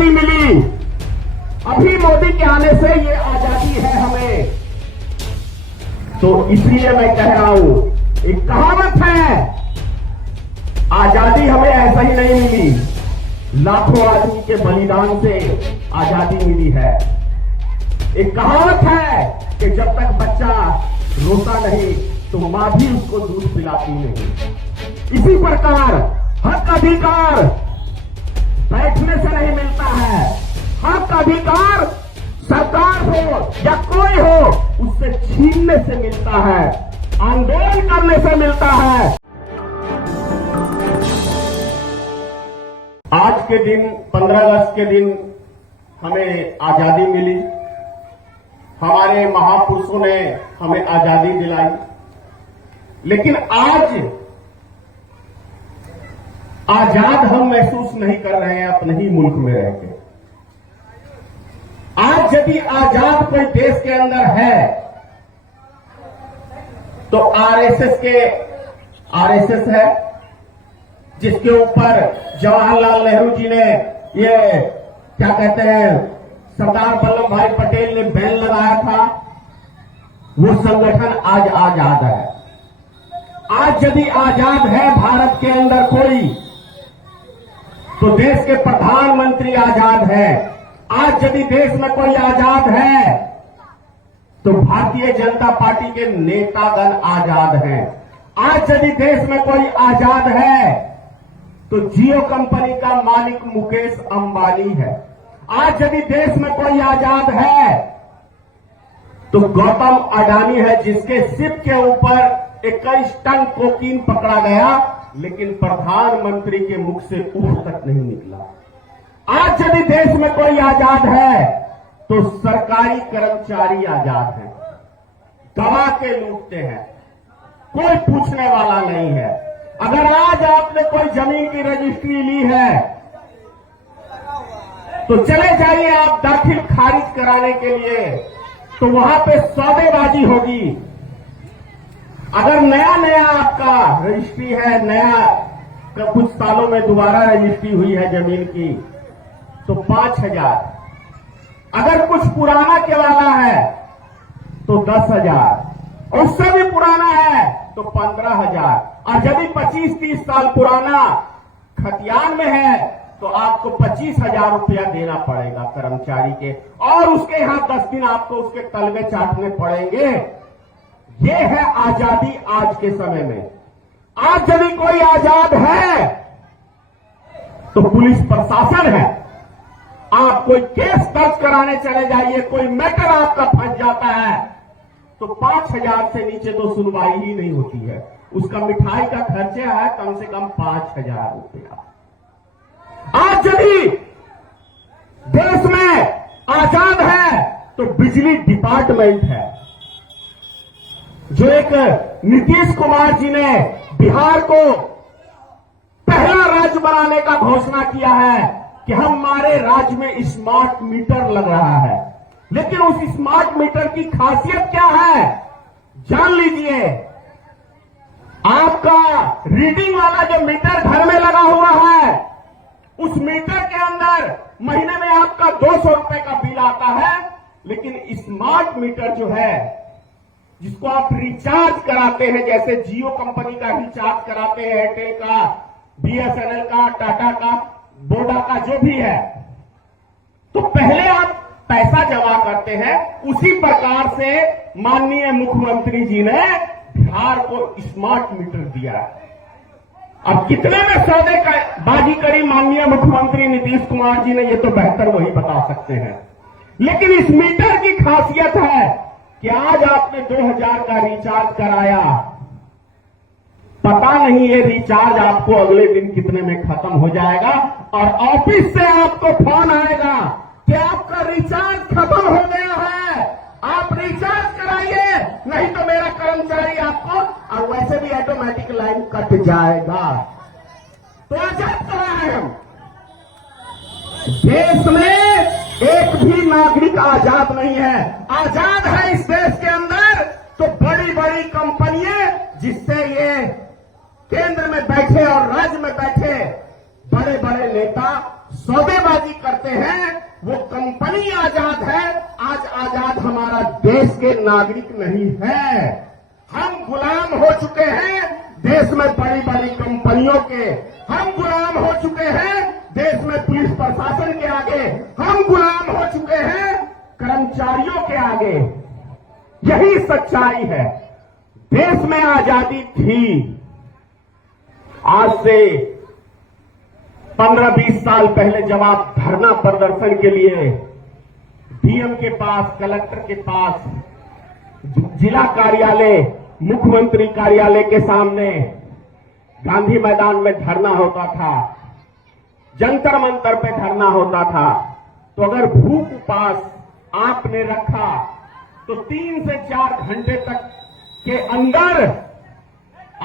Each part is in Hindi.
आजादी मिली, अभी मोदी के आने से ये आजादी है हमें। तो इसलिए मैं कह रहा हूं, एक कहावत है, आजादी हमें ऐसा ही नहीं मिली, लाखों आदमी के बलिदान से आजादी मिली है। एक कहावत है कि जब तक बच्चा रोता नहीं तो मां भी उसको दूध पिलाती नहीं। इसी प्रकार हक अधिकार बैठने से नहीं मिलता है, हक अधिकार सरकार हो या कोई हो उससे छीनने से मिलता है, आंदोलन करने से मिलता है। आज के दिन 15 अगस्त के दिन हमें आजादी मिली, हमारे महापुरुषों ने हमें आजादी दिलाई। लेकिन आज आजाद हम महसूस नहीं कर रहे हैं अपने ही मुल्क में रहकर। आज यदि आजाद कोई देश के अंदर है तो आरएसएस है, जिसके ऊपर जवाहरलाल नेहरू जी ने ये क्या कहते हैं सरदार वल्लभ भाई पटेल ने बैन लगाया था। वो संगठन आज आजाद है। आज यदि आजाद है भारत के अंदर कोई तो देश के प्रधानमंत्री आजाद है। आज यदि देश में कोई आजाद है तो भारतीय जनता पार्टी के नेतागण आजाद हैं। आज यदि देश में कोई आजाद है तो जियो कंपनी का मालिक मुकेश अंबानी है। आज यदि देश में कोई आजाद है तो गौतम अडानी है, जिसके शिप के ऊपर 21 टन कोकीन पकड़ा गया लेकिन प्रधानमंत्री के मुख से उफ तक नहीं निकला। आज यदि देश में कोई आजाद है तो सरकारी कर्मचारी आजाद हैं, दबा के लूटते हैं, कोई पूछने वाला नहीं है। अगर आज आपने कोई जमीन की रजिस्ट्री ली है तो चले जाइए आप दाखिल खारिज कराने के लिए, तो वहां पे सौदेबाजी होगी। अगर नया आपका रजिस्ट्री है, नया कुछ सालों में दोबारा रजिस्ट्री हुई है जमीन की तो 5,000, अगर कुछ पुराना के वाला है तो 10,000, और उससे भी पुराना है तो 15,000, और यदि 25-30 साल पुराना खतियान में है तो आपको 25,000 रुपया देना पड़ेगा कर्मचारी के, और उसके यहां 10 दिन आपको उसके तलवे चाटने पड़ेंगे। ये है आजादी आज के समय में। आज यदि कोई आजाद है तो पुलिस प्रशासन है। आप कोई केस दर्ज कराने चले जाइए, कोई मैटर आपका फंस जाता है तो 5,000 से नीचे तो सुनवाई ही नहीं होती है। उसका मिठाई का खर्चा है कम से कम 5,000 रुपया। आज यदि देश में आजाद है तो बिजली डिपार्टमेंट है, जो एक नीतीश कुमार जी ने बिहार को पहला राज्य बनाने का घोषणा किया है कि हमारे राज्य में स्मार्ट मीटर लग रहा है। लेकिन उस स्मार्ट मीटर की खासियत क्या है जान लीजिए। आपका रीडिंग वाला जो मीटर घर में लगा हुआ है, उस मीटर के अंदर महीने में आपका 200 रुपए का बिल आता है। लेकिन स्मार्ट मीटर जो है, जिसको आप रिचार्ज कराते हैं, जैसे जियो कंपनी का रिचार्ज कराते हैं, एयरटेल का, बीएसएनएल का, टाटा का, वोडा का, जो भी है, तो पहले आप पैसा जमा करते हैं। उसी प्रकार से माननीय मुख्यमंत्री जी ने बिहार को स्मार्ट मीटर दिया है। अब कितने में सौदे का बाजी करी माननीय मुख्यमंत्री नीतीश कुमार जी ने, ये तो बेहतर वही बता सकते हैं। लेकिन इस मीटर की खासियत है कि आज आपने 2,000 का रिचार्ज कराया, पता नहीं ये रिचार्ज आपको अगले दिन कितने में खत्म हो जाएगा, और ऑफिस से आपको फोन आएगा कि आपका रिचार्ज खत्म हो गया है, आप रिचार्ज कराइए, नहीं तो मेरा कर्मचारी आपको, और वैसे भी ऑटोमेटिक लाइन कट जाएगा। तो आजाद कहाँ है हम? देश में एक भी नागरिक आजाद नहीं है। आजाद है इस देश के अंदर तो बड़ी बड़ी कंपनियां, जिससे ये केंद्र में बैठे और राज्य में बैठे बड़े बड़े नेता सौदेबाजी करते हैं, वो कंपनी आजाद है। आज आजाद हमारा देश के नागरिक नहीं है। हम गुलाम हो चुके हैं देश में बड़ी बड़ी कंपनियों के। हम गुलाम हो चुके हैं देश में पुलिस प्रशासन के आगे। हम गुलाम हो चुके हैं कर्मचारियों के आगे। यही सच्चाई है। देश में आजादी थी। आज से 15-20 साल पहले जब आप धरना प्रदर्शन के लिए डीएम के पास, कलेक्टर के पास, जिला कार्यालय, मुख्यमंत्री कार्यालय के सामने, गांधी मैदान में धरना होता था, जंतर मंतर पे धरना होता था, तो अगर भूख उपास आपने रखा तो 3 से 4 घंटे तक के अंदर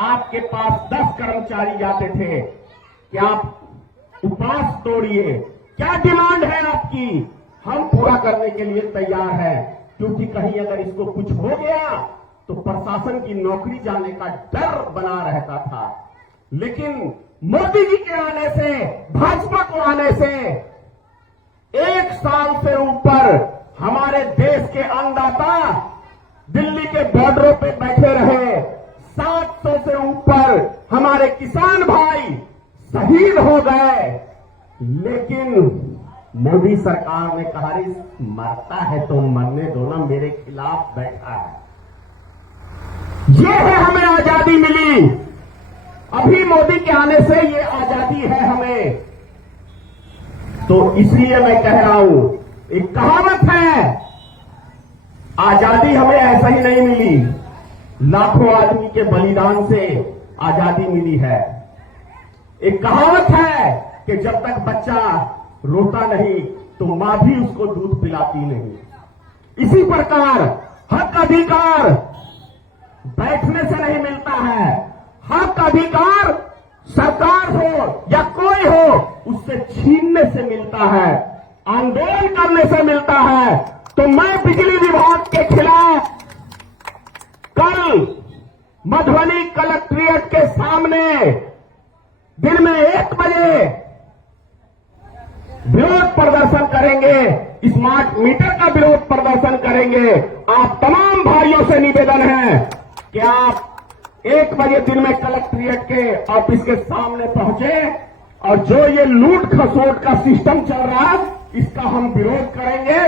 आपके पास 10 कर्मचारी जाते थे कि आप उपास तोड़िए, क्या डिमांड है आपकी, हम पूरा करने के लिए तैयार हैं। क्योंकि कहीं अगर इसको कुछ हो गया तो प्रशासन की नौकरी जाने का डर बना रहता था। लेकिन मोदी जी के आने से, भाजपा को आने से 1 साल से ऊपर हमारे देश के अन्नदाता दिल्ली के बॉर्डरों पे बैठे रहे। 700 से ऊपर हमारे किसान भाई शहीद हो गए। लेकिन मोदी सरकार ने कहा मरता है तो मरने दो ना, मेरे खिलाफ बैठा है। ये है हमें आजादी मिली। अभी मोदी के आने से ये आजादी है हमें। तो इसलिए मैं कह रहा हूं, एक कहावत है, आजादी हमें ऐसा ही नहीं मिली, लाखों आदमी के बलिदान से आजादी मिली है। एक कहावत है कि जब तक बच्चा रोता नहीं तो मां भी उसको दूध पिलाती नहीं। इसी प्रकार हक अधिकार बैठने से नहीं मिलता है। हक अधिकार सरकार हो या कोई हो उससे छीनने से मिलता है, आंदोलन करने से मिलता है। तो मैं बिजली विभाग के खिलाफ कल मधुबनी कलेक्ट्रेट के सामने दिन में 1 बजे विरोध प्रदर्शन करेंगे। स्मार्ट मीटर का विरोध प्रदर्शन करेंगे। आप तमाम भाइयों से निवेदन है कि आप 1 बजे दिन में कलेक्ट्रेट के ऑफिस के सामने पहुंचे और जो ये लूट खसोट का सिस्टम चल रहा है इसका हम विरोध करेंगे।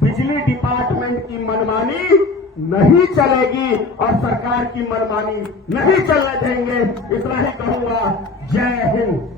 बिजली डिपार्टमेंट की मनमानी नहीं चलेगी और सरकार की मनमानी नहीं चलने देंगे। इतना ही कहूंगा। जय हिंद।